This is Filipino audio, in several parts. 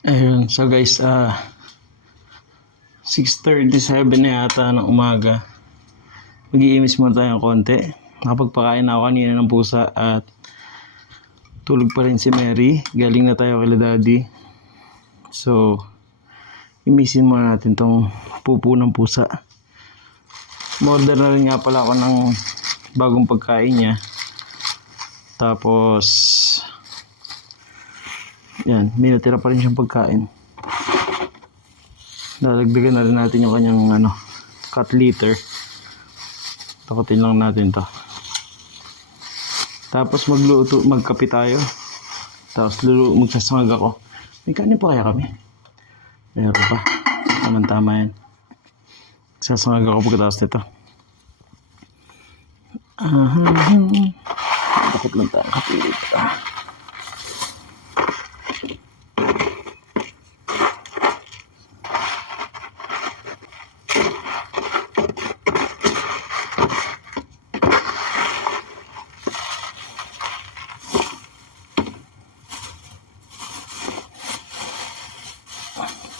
Ayun, so guys, 6:37 na yata ng umaga. Mag-iimis muna tayo ng konti. Nakapagpakain na ako kanina ng pusa at tulog pa rin si Mary. Galing na tayo kay Daddy. So, imisin muna natin tong pupo ng pusa. Order na rin nga pala ako ng bagong pagkain niya. Tapos, yan, may natira pa rin siyang pagkain. Dadagdagan na rin natin yung kanyang cat litter. Takutin lang natin to. Tapos magkape tayo. Tapos magsasangag ako. May kanin pa kaya kami? Meron pa. Tama yan. Magsasangag ako pagkatapos nito. Takot lang tayo. Kapilit pa.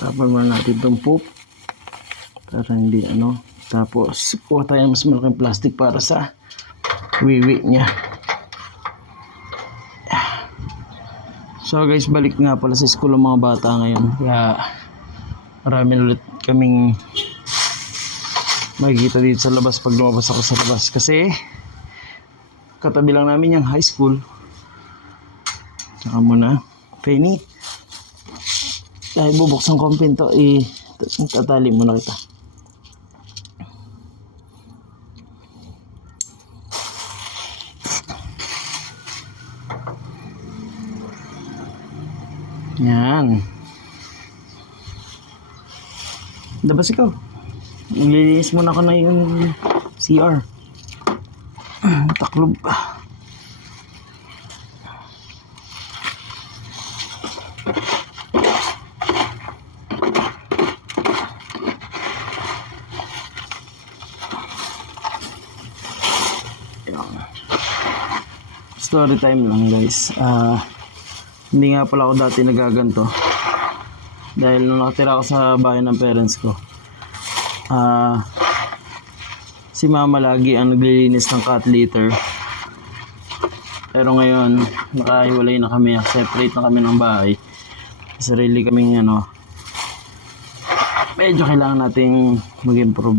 Tapon muna natin itong poop para hindi tapos kuha tayo mas malaking plastic para sa wiwi niya. So guys, balik nga pala sa school ang mga bata ngayon, kaya marami ulit kaming makikita dito sa labas pag lumabas ako sa labas kasi katabi lang namin yung high school. Saka muna Penny, dahil bubuksan ko ang pinto, tatali muna kita. Yan. Labas ikaw. Maglilinis muna ako na yung CR. Taklob. Story time lang guys. Hindi nga pala ako dati nagaganto dahil nung nakatira ako sa bahay ng parents ko, si mama lagi ang naglilinis ng cat litter. Pero ngayon nakahiwalay na kami, separate na kami ng bahay, sarili kaming medyo kailangan nating mag-improve.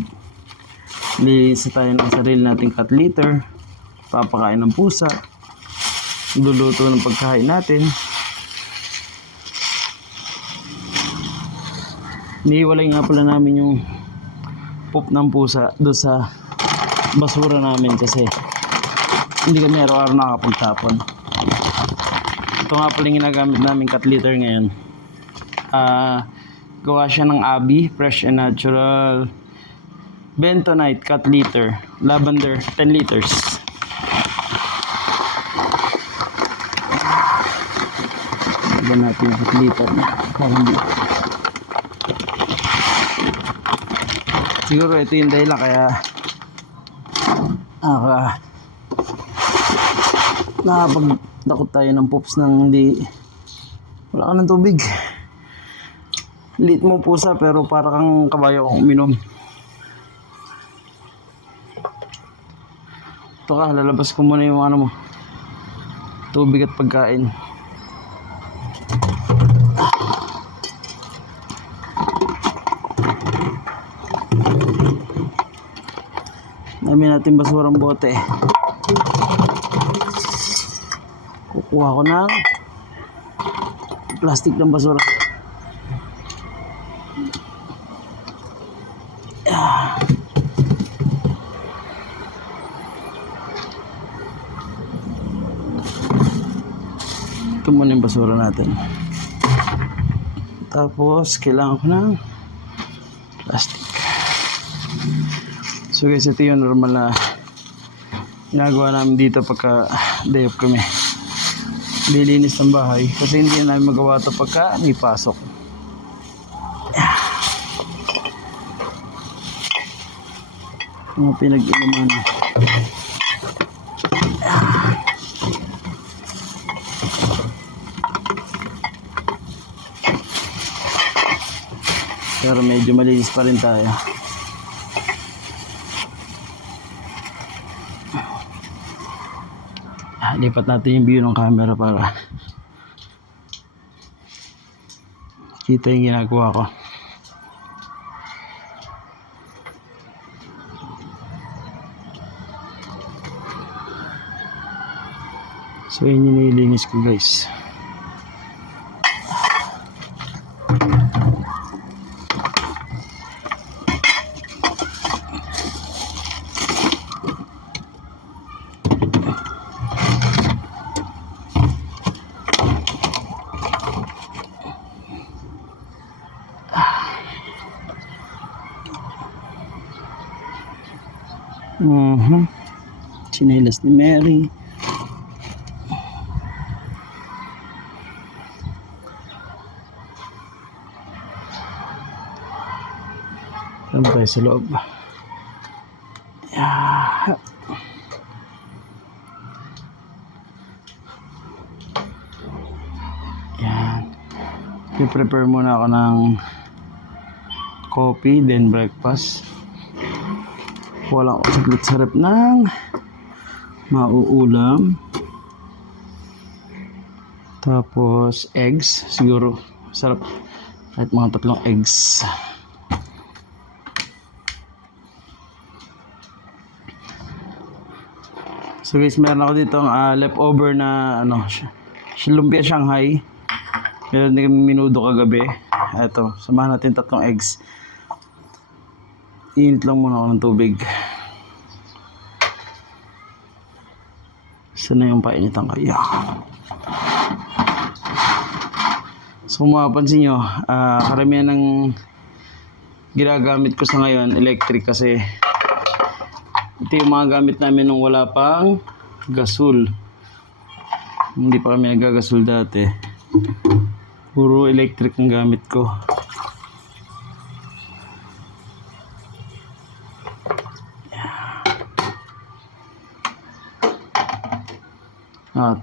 Lilinis tayo ng sarili nating cat litter, papakain ng pusa, luluto ng pagkain natin. Niiwalay nga pala namin yung poop ng pusa doon sa basura namin kasi hindi kami araw-araw nakapagtapon. Ito nga pala yung ginagamit namin cat litter ngayon. Gawa siya ng Abby Fresh and Natural Bentonite cat litter, lavender, 10 liters. Lagyan natin yung cat litter para hindi. Siguro ito yung dahilan kaya nakapagdakot tayo ng poops nang hindi wala ka ng tubig. Liit mo pusa pero para kang kabayo kung uminom. Ito ka, lalabas ko muna yung tubig at pagkain. Dami natin basurang bote. Kukuha ko ng plastic ng basura. Ito muna yung basura natin. Tapos kailangan ko ng plastic. So guys, ito yung normal na ginagawa namin dito pagka day off kami. Lilinis ng bahay kasi hindi na namin magawa ito pagka may pasok. Mga pinag-inuman. Pero medyo malinis pa rin tayo. Lipat natin yung view ng camera para kita yung ginagawa ko. So yun yung nililinis ko, guys. Chinelas ni Mary. Saan tayo sa loob? Yeah. Yan. I-prepare muna ako ng coffee, then breakfast. Wala ko saglit sa rep ng mauulam. Tapos eggs, siguro sarap kahit mga 3 eggs. So guys, meron ako dito leftover na lumpia Shanghai. Meron din kami minudo kagabi. Eto, samahan natin 3 eggs. Init lang muna ako ng tubig. Saan na yung painitan ko? Yeah. So kung mapapansin nyo, karamihan ng ginagamit ko sa ngayon electric kasi ito yung mga gamit namin nung wala pang gasol. Hindi pa kami nagagasol dati. Puro electric ang gamit ko.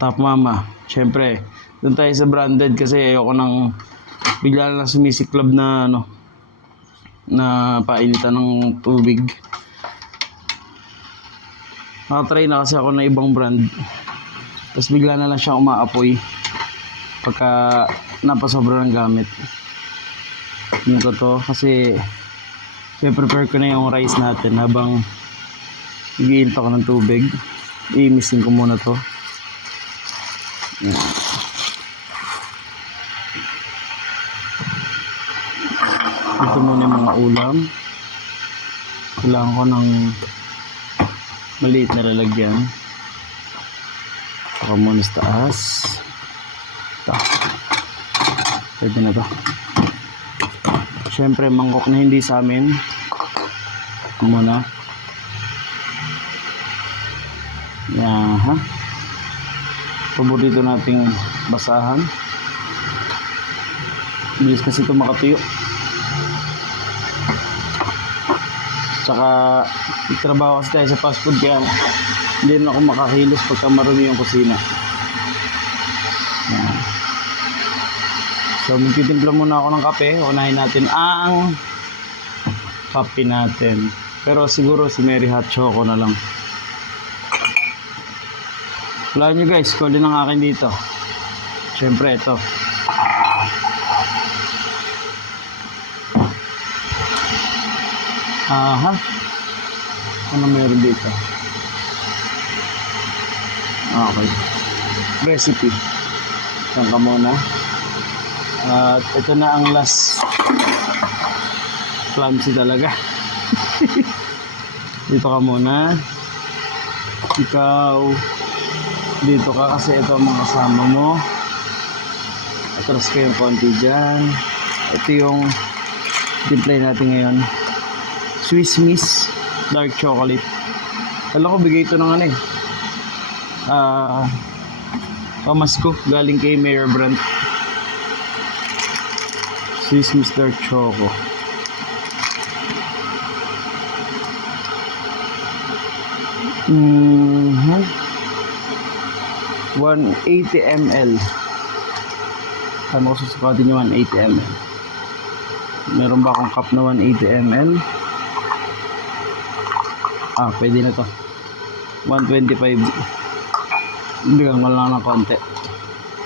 Top Mama. Siyempre, doon tayo sa branded kasi ayoko nang bigla na sumisiklab na na painitan ng tubig. Nakatry na kasi ako na ibang brand. Tapos bigla na lang siya umaapoy pagka napasobra ng gamit. Yun ko to kasi i-prepare ko na yung rice natin habang nag-iinit ako ng tubig. I-mixing ko muna to. Yan. Ito muna yung mga ulam. Kailangan ko ng maliit na lalagyan. Saka muna sa taas. Ito. Pwede na to. Siyempre mangkok na hindi sa amin. Ito muna. Yan ha. Paborito nating basahan. Bilis kasi ito makatuyo. Tsaka trabaho kasi tayo sa fast food kaya hindi na ako makakilos pagka marumi yung kusina. Yan. So magtitimpla muna ako ng kape. Unahin natin ang kape natin. Pero siguro si Mary hot choco na lang. Wala nyo guys, kulin ang akin dito. Siyempre ito. Aha. Ano meron dito? Okay. Recipe. Saan ka muna? At ito na ang last. Clumsy talaga. Dito ka muna. Ikaw dito ka kasi ito ang mga kasama mo. Atras ko yung konti dyan. Ito yung display natin ngayon. Swiss Miss Dark Chocolate. Alam ko bigay ito ng pamasko galing kay Mayor Brand. Swiss Miss Dark Choco. Mm-hmm. 180 ml. Ano ko susukatin yung 180 ml? Meron ba akong cup na 180 ml? Pwede na to. 125. Bigyan ko lang ng konti.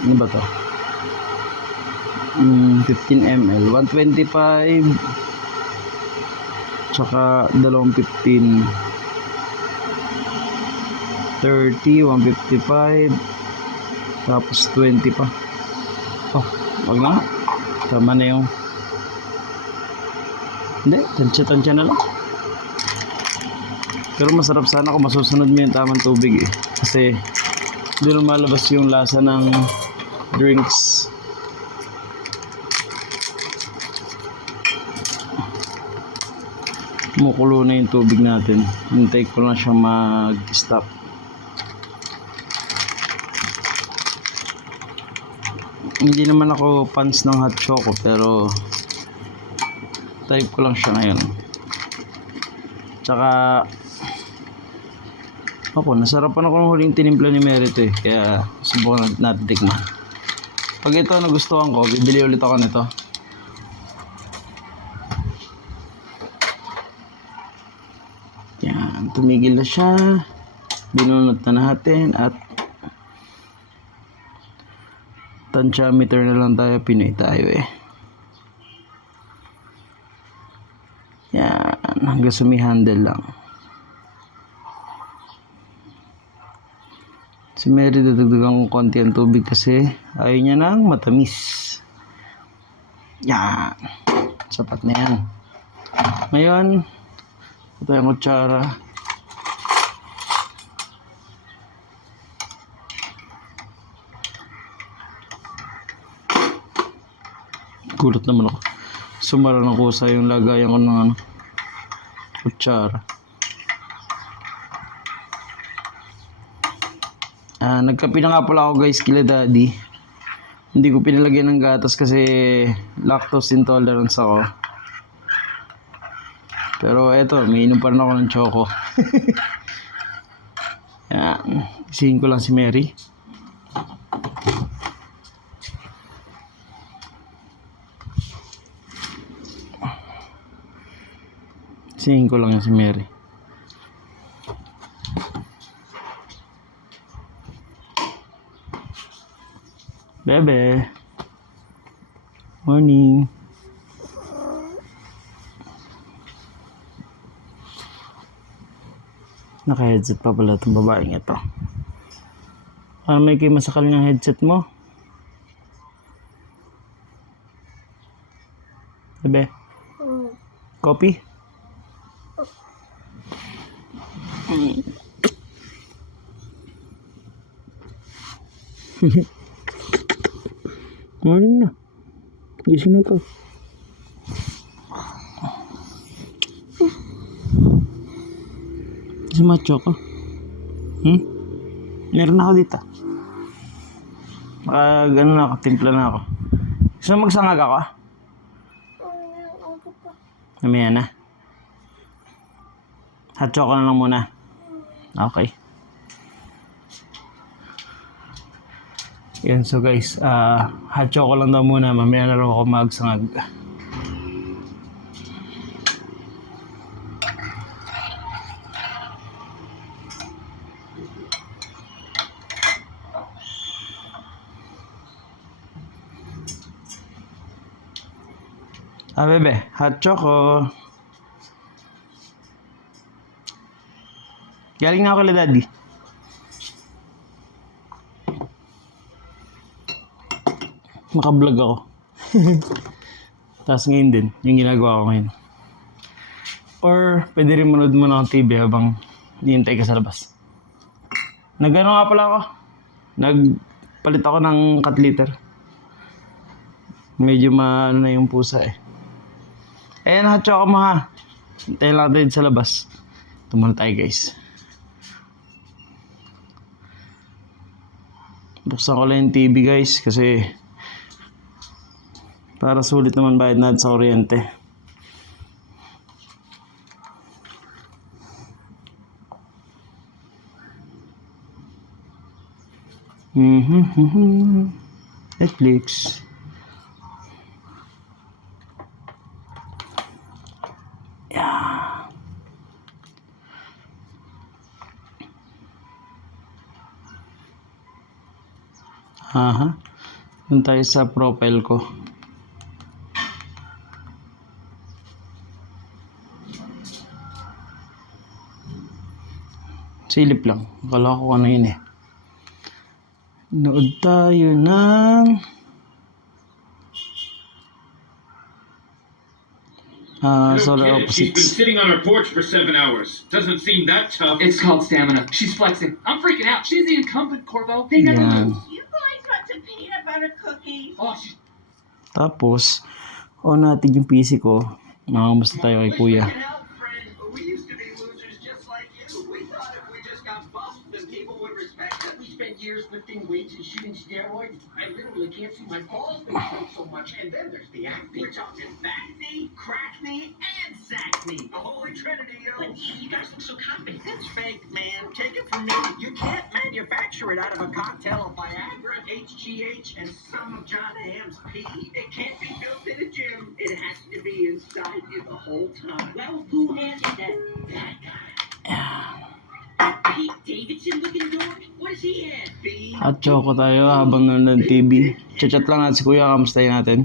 Ano ba to? 15 ml. 125. Tsaka dalawang 15. 30, 155. Tapos 20 pa. Wag na. Tama na yung... Hindi, tansya-tansya na lang. Pero masarap sana kung masusunod mo yung tamang tubig eh. Kasi doon lumalabas yung lasa ng drinks. Kumukulo na yung tubig natin. Hintay ko lang siya mag-stop. Hindi naman ako fans ng hot choco pero type ko lang siya ngayon. Tsaka nasarapan ako ng huling tinimpla ni Merit eh. Kaya subukan natin tikman. Pag ito nagustuhan ko, bibili ulit ako nito. Yan, tumigil na siya. Binunot na natin at tansyameter na lang tayo, Pinoy tayo eh. Yan, hanggang sumi-handle lang. Si Mary dadagdagan ko konti ang tubig kasi ayaw niya ng matamis. Yan, sapat na yan. Ngayon, ito yung kutsara. Gulat naman ako. Sumara ng kusa yung lagayan ko ng kutsara. Nagkape na nga pala ako guys kila daddy. Hindi ko pinalagyan ng gatas kasi lactose intolerance ako. Pero eto, may inom pa rin ako ng choco. Yan. Isihin ko lang si Mary. Isihin ko lang si Mary. Bebe. Morning. Naka-headset pa pala itong babaeng ito. May kayo masakal ng headset mo? Bebe? Copy? Morning na. Gising na ikaw. Kasi macho ko. Meron ako dito. Gano'n na ako. Timpla na ako. Gusto mo magsangag ako? Mamaya na. Hot chocolate na lang muna. Okay. Yan, so guys, hot chocolate lang daw muna. Mamaya na rin ako magsangag. Bebe, hot choco. Galing na ako kay daddy. Maka-vlog ako. Tapos ngayon din, yung ginagawa ko ngayon. Or pwede rin manood mo ng TV habang hinihintay ka sa labas. Nag-ano nga pala ako. Nagpalit ako ng cat litter. Medyo maano na yung pusa eh. Ayan, hot choco mo ha. Hintayin lang tayo sa labas. Ito muna tayo guys. Buksan ko lang yung TV guys kasi para sulit naman bayad natin sa kuryente. Netflix. Yeah. Aha. Yun tayo sa profile ko. Silip lang. Akala ko ano yun eh. Nood tayo ng Solar She's been Opposites. sitting on her porch for 7 hours. Doesn't seem that tough. It's called stamina. She's flexing. I'm freaking out. She's the incumbent, Corvo. They never Yan. lose. You guys want some peanut butter cookies? Oh, she's Tapos, on natin yung PC ko. Makamusta tayo kay kuya. We used to be losers just like you. We thought if we just got buffed, then people would respect us. We spent years lifting weights and shooting steroids. I literally can't see my balls. They hurt so much. And then there's the acne. We're talking back knee, crack knee, and sack knee. The holy trinity, yo. But you guys look so confident. It's fake, man. Take it from me. You can't manufacture it out of a cocktail of Viagra, HGH, and some of John Hamm's pee. It can't be built in a gym. It has to be inside you the whole time. Well, who handed that? That guy. Pete Davidson looking dork? What does he have? Be At choco tayo habang nanonood ng TV. Chat lang natin si kuya. Kamustahin natin.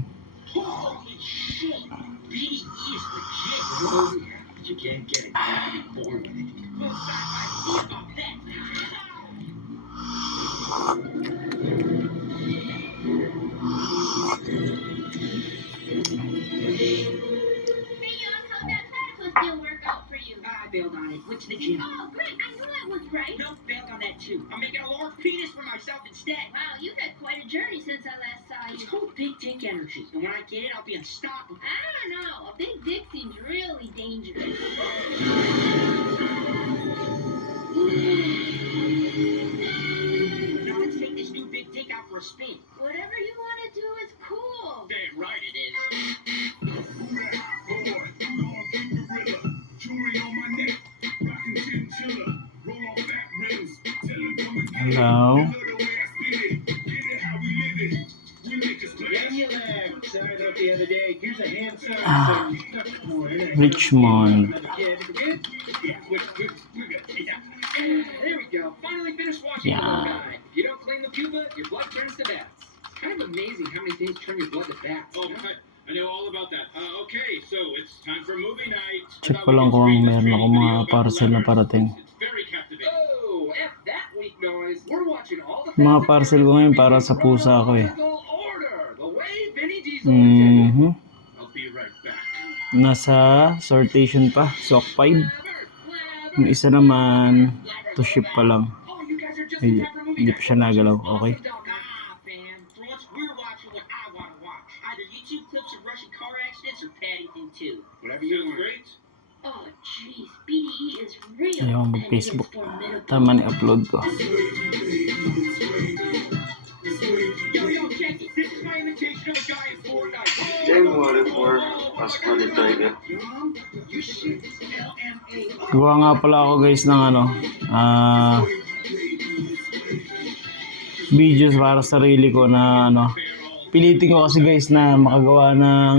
Holy shit. BDE is legit. oh, yeah. But you can't get it. You have to be born with it. Well, sci-fi fuck off that. Hey, Yon, how'd that platypus deal work out for you? I bailed on it. Went to the gym. Oh, great. I knew I was right. Nope, bailed on that too. I'm making a large penis for myself instead. Wow, you've had quite a journey since I last saw It's you. called big dick energy. And when I get it, I'll be unstoppable. I don't know. A big dick seems really dangerous. Now let's take this new big dick out for a spin. Whatever you want to do is cool. Damn right it is. Hello. Sorry about the other day. Here's a hand sign. Ah. More, Richmond. Another kid. We're good? Yeah, we're good. Yeah. There we go. Finally finished watching Yeah. the little guy. If you don't clean the pupa, your blood turns to bats. Kind of amazing how many things turn your blood to bats. Oh, you know? I know all about that. Okay, so it's time for movie night. Check ko lang kung meron ako mga parcel na parating. It's very captivating. Oh, F that weak noise. We're watching all the Mga things parcel ko ngayon para sa pusa ko eh. Order, the way Vinny Diesel intended. Mhm. I'll be right back. Nasa sortation pa. SOC 5. Yung isa naman, to ship pa lang. Oh, you guys are just Hindi, in time for movie hindi night. pa siya nagalaw. Okay. Ah, fam. For once, we're watching what I want to watch. Either YouTube clips of Russian car accidents or Paddington 2. Whatever you Sounds want. great. Oh, jeez. BDE is real. Ayaw and mag-Facebook. it's formidable. Tama na upload ko. Yo, check it. This is my imitation of a guy in Fortnite. January 4, Pasko ni Tiger. You shit. It's LMA. Gawa nga pala ako guys ng videos para sa sarili ko na pilitin ko kasi guys na makagawa ng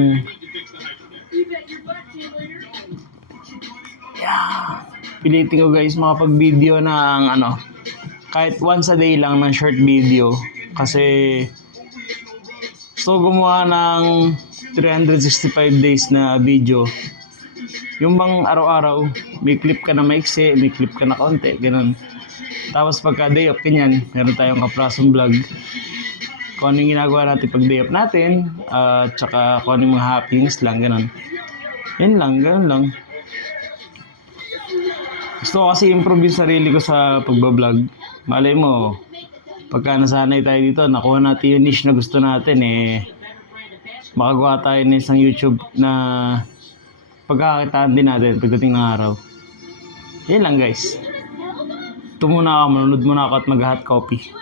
pilitin ko guys makapag-video ng kahit once a day lang ng short video kasi gusto ko gumawa ng 365 days na video. Yung bang araw-araw, may clip ka na maiksi, may clip ka na konti, ganun. Tapos pagka day off, ganyan, meron tayong kaprasong vlog. Kung ano yung ginagawa natin pag day off natin, tsaka kung ano yung mga happenings lang, ganun. Yan lang, ganun lang. Gusto ko kasi improve yung sarili ko sa pagbablog. Malay mo, pagka nasanay tayo dito, nakuha natin yung niche na gusto natin, makagawa tayo ng isang YouTube na pagkakakitaan din natin pagdating ng araw. Yan lang guys. Ito muna ako, manunod muna ako at mag-hot coffee.